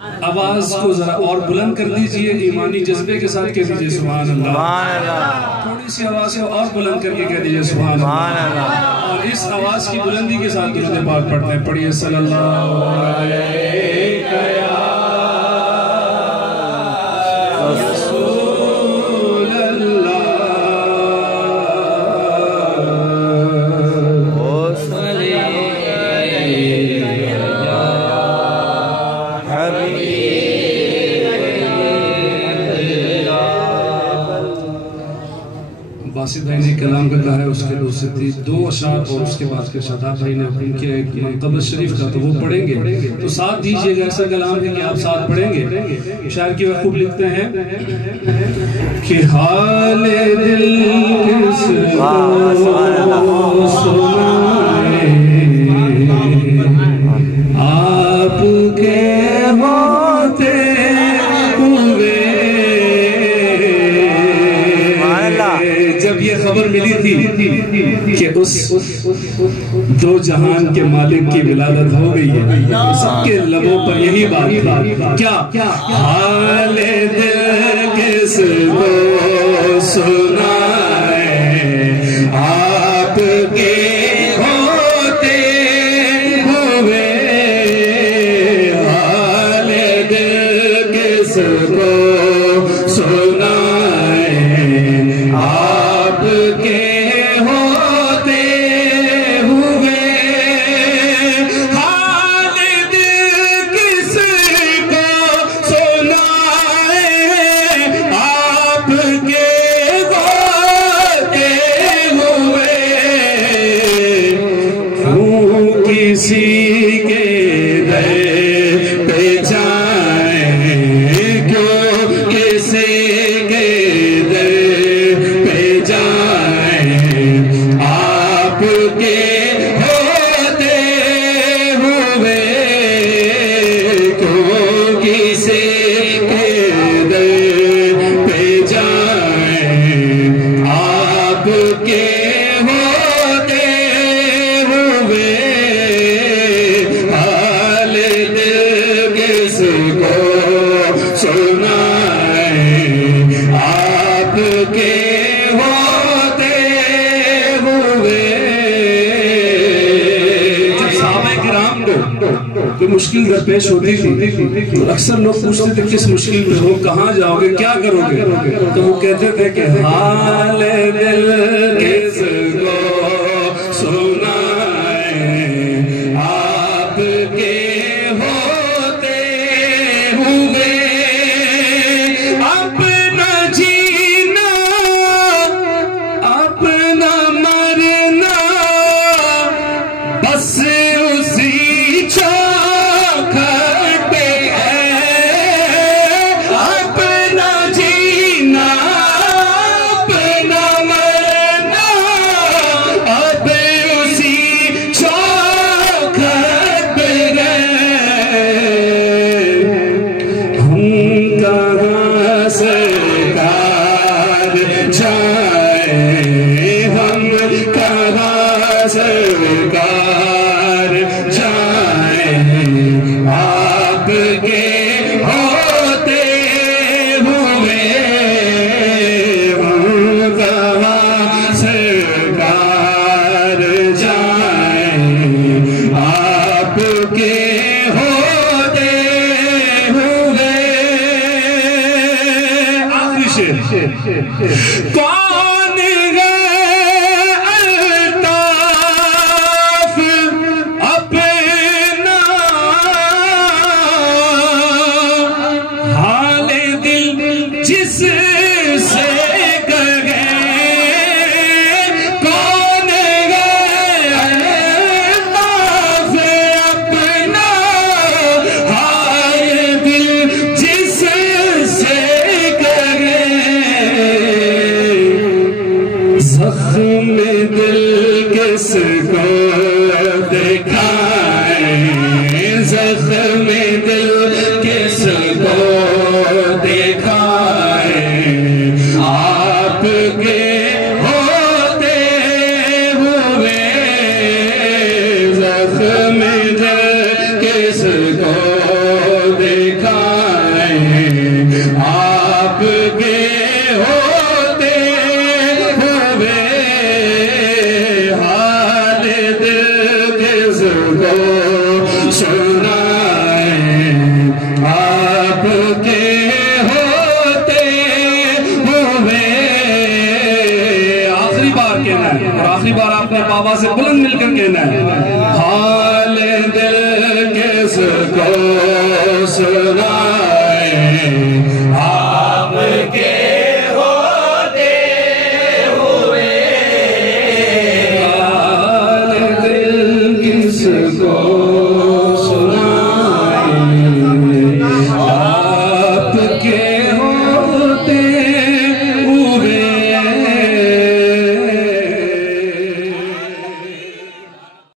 आवाज को जरा और बुलंद कर दीजिए, ईमानी जज्बे के साथ कह दीजिए सुभान अल्लाह। थोड़ी सी आवाज को और बुलंद करके कह दीजिए सुभान अल्लाह। और इस आवाज की बुलंदी के साथ दुरूद पाक पढ़ते हैं। पढ़िए सल्लल्लाहु अलैहि बासित भाई ने कलाम का कहा है, उसके दो अशार और उसके बाद के शादाब भाई ने उनके एक मंतबत शरीफ का, तो वो पढ़ेंगे। तो साथ दीजिएगा, ऐसा कलाम है कि आप साथ पढ़ेंगे। शायर की वह खूब लिखते हैं कि हाले दिल किसको सुनाए आपके होते हुए। जब ये खबर मिली थी कि उस दो जहान के मालिक की विलादत हो गई है, सबके लबों पर यही बात थी। क्या हाले दिल किसको सुनाए आपके होते हुए। हाले दिल किसको सुनाए आपके होते हुए। हाल दिल किसको सुनाए आपके होते हुए। क्यों किसी के दर पे जाए, क्यों किसी के आपके होते हुए। क्यों किसी के दर पे जाए आपके होते हुए। हाल दिल किसको सुनाए आपके होते हुए। कोई मुश्किल दरपेश होती थी तो अक्सर लोग पूछते थे किस मुश्किल में हो, कहाँ जाओगे, क्या करोगे। तो वो कहते थे कि हाल दिल किसको सुनाए आपके होते हुए। अपना जीना अपना मरना बस उसी चौखट पे है। अपना जीना अपना मरना अब उसी चौखट पे है। हम कहाँ सरकार जाए, हम कहाँ सरकार जाए आपके होते हुए। हम कहाँ सरकार जाए आपके होते हुए। आखिरी शेर। कौन आवाज बुलंद मिलकर कहना है, हाल दिल किसको सुनाए आपके होते हुए, हाल दिल किसको